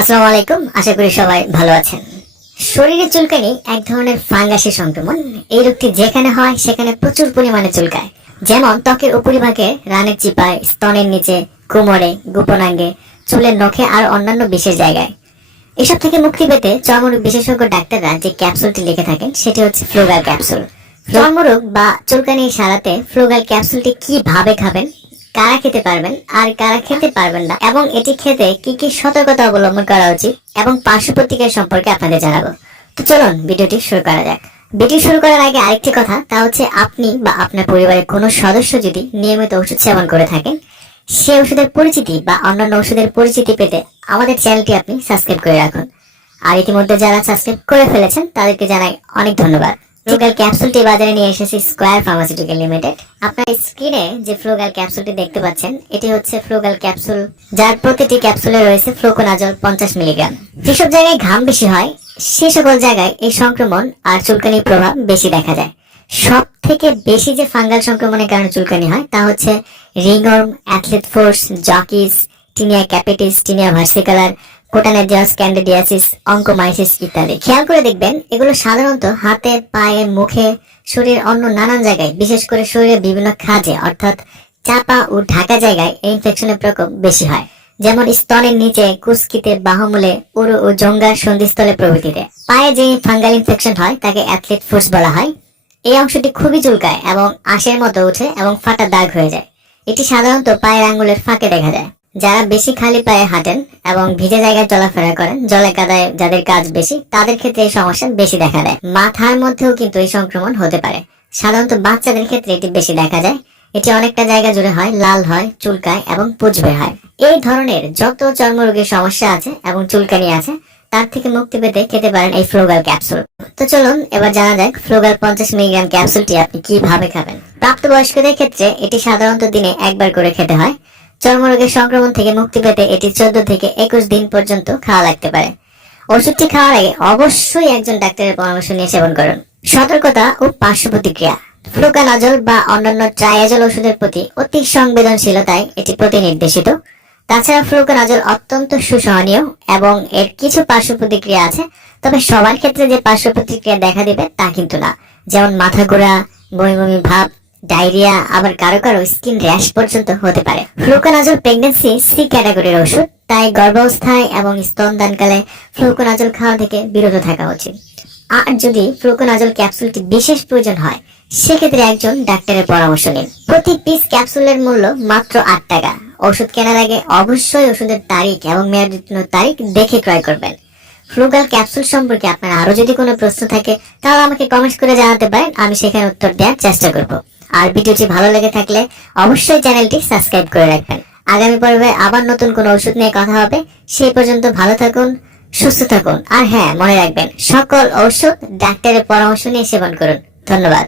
আসসালামু আলাইকুম, আশা করি সবাই ভালো আছেন। শরীরে চুলকানি এক ধরনের ফাঙ্গাসের সংক্রমণ। এই রোগটি যেখানে হয় সেখানে প্রচুর পরিমাণে চুলকায়, যেমন ত্বকের উপরিভাগে, রানের চিপায়, স্তনের নিচে, কোমরে, গোপনাঙ্গে, চুলের নখে আর অন্যান্য বিশেষ জায়গায়। এসব থেকে মুক্তি পেতে চর্মরোগ বিশেষজ্ঞ ডাক্তাররা যে ক্যাপসুলটি লিখে থাকেন সেটি হচ্ছে ফ্লুগাল ক্যাপসুল। চর্মরোগ বা চুলকানি সারাতে ফ্লুগাল ক্যাপসুলটি কিভাবে খাবেন, কারা খেতে পারবেন আর কারা খেতে পারবেন না, এবং এটি খেতে কি কি সতর্কতা অবলম্বন করা উচিত এবং পার্শ্ব প্রতিক্রিয়া সম্পর্কে আপনাদের জানাবো। তো চলুন ভিডিওটি শুরু করা যাক। ভিডিও শুরু করার আগে আরেকটি কথা, তা হচ্ছে আপনি বা আপনার পরিবারের কোনো সদস্য যদি নিয়মিত ওষুধ সেবন করে থাকেন, সে ওষুধের পরিচিতি বা অন্যান্য ওষুধের পরিচিতি পেতে আমাদের চ্যানেলটি আপনি সাবস্ক্রাইব করে রাখুন। আর ইতিমধ্যে যারা সাবস্ক্রাইব করে ফেলেছেন তাদেরকে জানাই অনেক ধন্যবাদ। ফ্লুগাল ক্যাপসুলটি বাজারে নিয়ে এসেছে স্কয়ার ফার্মাসিউটিক্যাল লিমিটেড। আপনার স্ক্রিনে যে ফ্লুগাল ক্যাপসুলটি দেখতে পাচ্ছেন, এটি হচ্ছে ফ্লুগাল ক্যাপসুল, যার প্রতিটি ক্যাপসুলে রয়েছে ফ্লুকোনাজল 50 মিলিগ্রাম। যেসব জায়গায় ঘাম বেশি হয় সে সকল জায়গায় এই সংক্রমণ আর চুলকানির প্রভাব বেশি দেখা যায়। সব থেকে বেশি যে ফাঙ্গাল সংক্রমণের কারণে চুলকানি হয় তা হচ্ছে রিংওয়ার্ম, অ্যাথলেট ফোর্স, jock itch, tinea capitis, tinea versicolor, cutaneous candidiasis, onychomycosis ইত্যাদি। খেয়াল করে দেখবেন এগুলো সাধারণত হাতে, পায়ে, মুখে, শরীরের অন্য নানান জায়গায়, বিশেষ করে শরীরের বিভিন্ন খাঁজে অর্থাৎ চাপা ও ঢাকা জায়গায় এই ইনফেকশনের প্রকোপ বেশি হয়, যেমন স্তনের নিচে, কুস্কিতে, বাহুমূলে, উরু ও জঙ্ঘার সন্ধিস্থলে প্রভৃতিতে। পায়ে যে ফাঙ্গাল ইনফেকশন হয় তাকে অ্যাথলেট ফোর্স বলা হয়। এই অংশটি খুবই চুলকায় এবং আঁশের মতো ওঠে এবং ফাটা দাগ হয়ে যায়। এটি সাধারণত পায়ের আঙ্গুলের ফাঁকে দেখা যায়। যারা বেশি খালি পায়ে হাঁটেন এবং ভিজে জায়গায় চলাফেরা করেন, জলে কাদায় যাদের কাজ বেশি, তাদের ক্ষেত্রে এই সমস্যা বেশি দেখা দেয়। মাথার মধ্যেও কিন্তু এই সংক্রমণ হতে পারে। সাধারণত বাচ্চাদের ক্ষেত্রে এটি বেশি দেখা যায়। এটি অনেকটা জায়গা জুড়ে হয়, লাল হয়, চুলকায় এবং পুঁজ বের হয়। এই ধরনের যত চর্মরোগের সমস্যা আছে এবং চুলকানি আছে, তার থেকে মুক্তি পেতে খেতে পারেন এই ফ্লুগাল ক্যাপসুল। তো চলুন এবার জানা যাক ফ্লুগাল 50 মিলিগ্রাম ক্যাপসুলটি আপনি কিভাবে খাবেন। প্রাপ্তবয়স্কদের ক্ষেত্রে এটি সাধারণত দিনে একবার করে খেতে হয়। চর্মরোগের সংক্রমণ থেকে মুক্তি পেতে এটি 14 থেকে 21 দিন পর্যন্ত খাওয়া লাগতে পারে। ওষুধটি খাওয়ার আগে অবশ্যই একজন ডাক্তারের পরামর্শ নিয়ে সেবন করুন। সতর্কতা ও পার্শ্ব প্রতিক্রিয়া। ফ্লুকোনাজল বা অন্যান্য ট্রাইয়াজল ওষুধের প্রতি অতি সংবেদনশীলতায় এটি প্রতিনির্দেশিত। তাছাড়া ফ্লুকোনাজল অত্যন্ত সুসহনীয় এবং এর কিছু পার্শ্ব প্রতিক্রিয়া আছে, তবে সবার ক্ষেত্রে যে পার্শ্ব প্রতিক্রিয়া দেখা দিবে তা কিন্তু না, যেমন মাথা ঘোরা, বমি বমি ভাব, ডায়রিয়া, আবার কারো কারো স্কিন র্যাশ পর্যন্ত হতে পারে। ফ্লুকোনাজল প্রেগন্যান্সি সি ক্যাটাগরির ওষুধ, তাই গর্ভাবস্থায় এবং স্তনদানকালে ফ্লুকোনাজল খাওয়া থেকে বিরত থাকা উচিত। আর যদি ফ্লুকোনাজল ক্যাপসুলটি বিশেষ প্রয়োজন হয় সেক্ষেত্রে একজন ডাক্তারের পরামর্শ নিন। প্রতি পিস ক্যাপসুলের মূল্য মাত্র 8 টাকা। ওষুধ কেনার আগে অবশ্যই ওষুধের তারিখ এবং মেয়াদ উত্তীর্ণ তারিখ দেখে ক্রয় করবেন। ফ্লুগাল ক্যাপসুল সম্পর্কে আপনার আরো যদি কোনো প্রশ্ন থাকে তাহলে আমাকে কমেন্ট করে জানাতে পারেন, আমি সেখানে উত্তর দেওয়ার চেষ্টা করব। আর ভিডিওটি ভালো লেগে থাকলে অবশ্যই চ্যানেলটি সাবস্ক্রাইব করে রাখবেন। আগামী পর্বে আবার নতুন কোনো ওষুধ নিয়ে কথা হবে। সেই পর্যন্ত ভালো থাকুন, সুস্থ থাকুন, আর হ্যাঁ, মনে রাখবেন সকল ওষুধ ডাক্তারের পরামর্শ নিয়ে সেবন করুন। ধন্যবাদ।